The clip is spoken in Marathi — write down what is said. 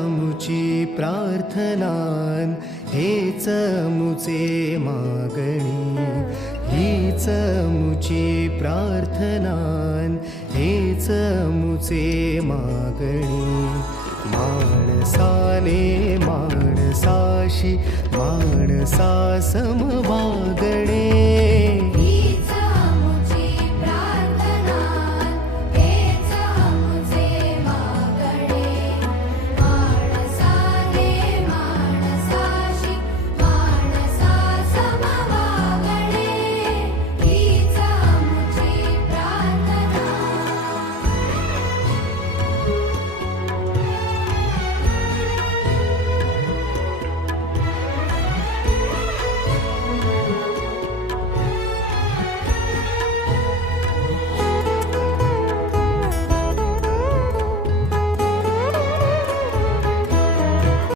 मुची प्रार्थनान, हेच मुचे मागणी. हीच मुची प्रार्थनान, हेच मुचे मागणी. माणसाने माणसाशी माणसासम वागणे.